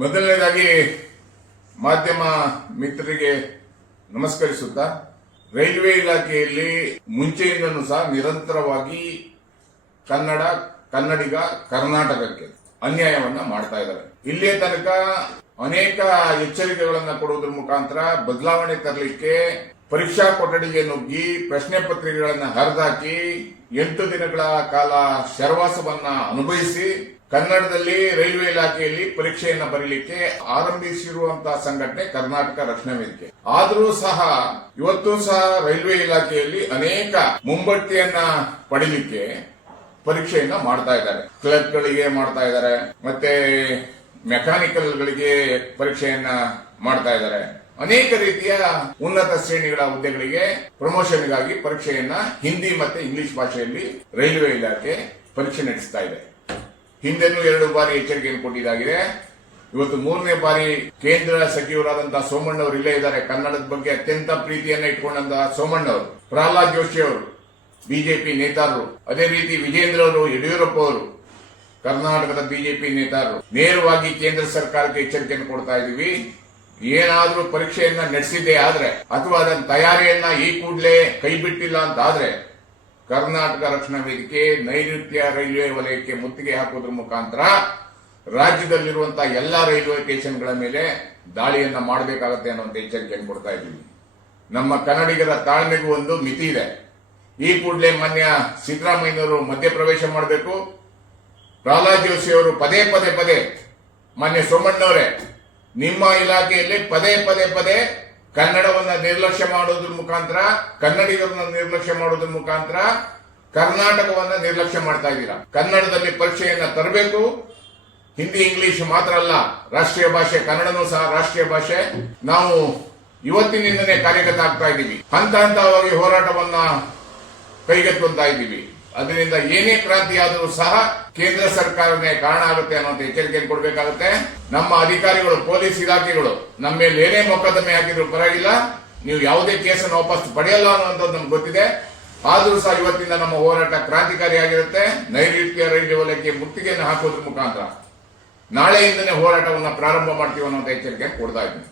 ಮೊದಲನೇದಾಗಿ ಮಾಧ್ಯಮ ಮಿತ್ರರಿಗೆ ನಮಸ್ಕರಿಸುತ್ತಾ, ರೈಲ್ವೆ ಇಲಾಖೆಯಲ್ಲಿ ಮುಂಚೆಯಿಂದನೂ ಸಹ ನಿರಂತರವಾಗಿ ಕನ್ನಡಿಗ ಕರ್ನಾಟಕಕ್ಕೆ ಅನ್ಯಾಯವನ್ನ ಮಾಡ್ತಾ ಇದ್ದಾರೆ. ಇಲ್ಲಿಯ ತನಕ ಅನೇಕ ಎಚ್ಚರಿಕೆಗಳನ್ನು ಕೊಡುವುದರ ಮುಖಾಂತರ ಬದಲಾವಣೆ ತರಲಿಕ್ಕೆ ಪರೀಕ್ಷಾ ಕೊಠಡಿಗೆ ನುಗ್ಗಿ ಪ್ರಶ್ನೆ ಪತ್ರಿಕೆಗಳನ್ನು ಹರಿದಾಕಿ 8 ದಿನಗಳ ಕಾಲ ಶರವಾಸವನ್ನ ಅನುಭವಿಸಿ ಕನ್ನಡದಲ್ಲಿ ರೈಲ್ವೆ ಇಲಾಖೆಯಲ್ಲಿ ಪರೀಕ್ಷೆಯನ್ನು ಬರೀಲಿಕ್ಕೆ ಆರಂಭಿಸಿರುವಂತಹ ಸಂಘಟನೆ ಕರ್ನಾಟಕ ರಕ್ಷಣಾ ವೇದಿಕೆ. ಆದರೂ ಸಹ ಇವತ್ತು ಸಹ ರೈಲ್ವೆ ಇಲಾಖೆಯಲ್ಲಿ ಅನೇಕ ಮುಂಬಡ್ತಿಯನ್ನ ಪಡಿಲಿಕ್ಕೆ ಪರೀಕ್ಷೆಯನ್ನ ಮಾಡ್ತಾ ಇದ್ದಾರೆ. ಕ್ಲರ್ಕ್ಗಳಿಗೆ ಮಾಡ್ತಾ ಇದ್ದಾರೆ, ಮತ್ತೆ ಮೆಕ್ಯಾನಿಕಲ್ ಗಳಿಗೆ ಪರೀಕ್ಷೆಯನ್ನ ಮಾಡ್ತಾ ಇದ್ದಾರೆ. ಅನೇಕ ರೀತಿಯ ಉನ್ನತ ಶ್ರೇಣಿಗಳ ಹುದ್ದೆಗಳಿಗೆ ಪ್ರಮೋಷನ್ಗಾಗಿ ಪರೀಕ್ಷೆಯನ್ನ ಹಿಂದಿ ಮತ್ತೆ ಇಂಗ್ಲಿಷ್ ಭಾಷೆಯಲ್ಲಿ ರೈಲ್ವೆ ಇಲಾಖೆ ಪರೀಕ್ಷೆ ನಡೆಸ್ತಾ ಇದೆ. ಹಿಂದೆನೂ 2 ಬಾರಿ ಎಚ್ಚರಿಕೆಯನ್ನು ಕೊಟ್ಟಿದ್ದಾಗಿದೆ. ಇವತ್ತು 3ನೇ ಬಾರಿ ಕೇಂದ್ರ ಸಚಿವರಾದಂತಹ ಸೋಮಣ್ಣವರು ಇಲ್ಲೇ ಇದ್ದಾರೆ. ಕನ್ನಡದ ಬಗ್ಗೆ ಅತ್ಯಂತ ಪ್ರೀತಿಯನ್ನ ಇಟ್ಕೊಂಡಂತಹ ಸೋಮಣ್ಣವರು, ಪ್ರಹ್ಲಾದ್ ಜೋಶಿ ಅವರು ಬಿಜೆಪಿ ನೇತಾರರು, ಅದೇ ರೀತಿ ವಿಜೇಂದ್ರ ಅವರು, ಯಡಿಯೂರಪ್ಪ ಅವರು ಕರ್ನಾಟಕದ ಬಿಜೆಪಿ ನೇತಾರರು ನೇರವಾಗಿ ಕೇಂದ್ರ ಸರ್ಕಾರಕ್ಕೆ ಎಚ್ಚರಿಕೆಯನ್ನು ಕೊಡ್ತಾ ಇದ್ದೀವಿ. ಏನಾದ್ರೂ ಪರೀಕ್ಷೆಯನ್ನ ನಡೆಸಿದ್ದೇ ಆದ್ರೆ ಅಥವಾ ಅದನ್ನ ತಯಾರಿಯನ್ನ ಈ ಕೂಡಲೇ ಕೈ ಬಿಟ್ಟಿಲ್ಲ ಅಂತ ಆದ್ರೆ ಕರ್ನಾಟಕ ರಕ್ಷಣಾ ವೇದಿಕೆ ನೈಋತ್ಯ ರೈಲ್ವೆ ವಲಯಕ್ಕೆ ಮುತ್ತಿಗೆ ಹಾಕುವುದರ ಮುಖಾಂತರ ರಾಜ್ಯದಲ್ಲಿರುವಂತಹ ಎಲ್ಲಾ ರೈಲ್ವೆ ಸ್ಟೇಷನ್ಗಳ ಮೇಲೆ ದಾಳಿಯನ್ನ ಮಾಡಬೇಕಾಗತ್ತೆ ಅನ್ನುವಂತ ಎಚ್ಚರಿಕೆಯನ್ನು ಕೊಡ್ತಾ ಇದ್ದೀವಿ. ನಮ್ಮ ಕನ್ನಡಿಗರ ತಾಳ್ಮೆಗೂ ಒಂದು ಮಿತಿ ಇದೆ. ಈ ಕೂಡಲೇ ಮಾನ್ಯ ಸಿದ್ದರಾಮಯ್ಯನವರು ಮಧ್ಯಪ್ರವೇಶ ಮಾಡಬೇಕು. ಪ್ರಹ್ಲಾದ್ ಜೋಶಿ ಅವರು ಪದೇ ಮಾನ್ಯ ಸೋಮಣ್ಣವರೇ, ನಿಮ್ಮ ಇಲಾಖೆಯಲ್ಲಿ ಪದೇ ಕನ್ನಡವನ್ನ ನಿರ್ಲಕ್ಷ್ಯ ಮಾಡೋದ್ರ ಮುಖಾಂತರ, ಕನ್ನಡಿಗರನ್ನ ನಿರ್ಲಕ್ಷ್ಯ ಮಾಡೋದ್ರ ಮುಖಾಂತರ ಕರ್ನಾಟಕವನ್ನ ನಿರ್ಲಕ್ಷ್ಯ ಮಾಡ್ತಾ ಇದ್ದೀರಾ. ಕನ್ನಡದಲ್ಲಿ ಪರೀಕ್ಷೆಯನ್ನ ತರಬೇಕು. ಹಿಂದಿ ಇಂಗ್ಲಿಷ್ ಮಾತ್ರ ಅಲ್ಲ, ರಾಷ್ಟ್ರೀಯ ಭಾಷೆ ಕನ್ನಡನೂ ಸಹ ರಾಷ್ಟ್ರೀಯ ಭಾಷೆ. ನಾವು ಇವತ್ತಿನಿಂದನೇ ಕಾರ್ಯಗತ ಆಗ್ತಾ ಇದ್ದೀವಿ. ಹಂತವಾಗಿ ಹೋರಾಟವನ್ನ ಕೈಗೆತ್ತುತ್ತಾ ಇದ್ದೀವಿ. ಅದರಿಂದ ಏನೇ ಕ್ರಾಂತಿ ಆದರೂ ಸಹ ಕೇಂದ್ರ ಸರ್ಕಾರನೇ ಕಾರಣ ಆಗುತ್ತೆ ಅನ್ನೋಂಥ ಎಚ್ಚರಿಕೆಯನ್ನು ಕೊಡಬೇಕಾಗುತ್ತೆ. ನಮ್ಮ ಅಧಿಕಾರಿಗಳು, ಪೊಲೀಸ್ ಇಲಾಖೆಗಳು ನಮ್ಮ ಮೇಲೆ ಏನೇ ಮೊಕದ್ದಮೆ ಹಾಕಿದ್ರು ಪರವಾಗಿಲ್ಲ, ನೀವು ಯಾವುದೇ ಕೇಸನ್ನು ವಾಪಸ್ ಪಡೆಯಲ್ಲ ಅನ್ನುವಂಥದ್ದು ನಮ್ಗೆ ಗೊತ್ತಿದೆ. ಆದರೂ ಸಹ ಇವತ್ತಿಂದ ನಮ್ಮ ಹೋರಾಟ ಕ್ರಾಂತಿಕಾರಿಯಾಗಿರುತ್ತೆ. ನೈಋತ್ಯ ರೈಲ್ವೆ ವಲಯಕ್ಕೆ ಮುತ್ತಿಗೆಯನ್ನು ಹಾಕೋದ್ರ ಮುಖಾಂತರ ನಾಳೆಯಿಂದನೇ ಹೋರಾಟವನ್ನು ಪ್ರಾರಂಭ ಮಾಡ್ತೀವಿ ಅನ್ನೋಂಥ ಎಚ್ಚರಿಕೆಯನ್ನು ಕೊಡ್ತಾ ಇದ್ದೀನಿ.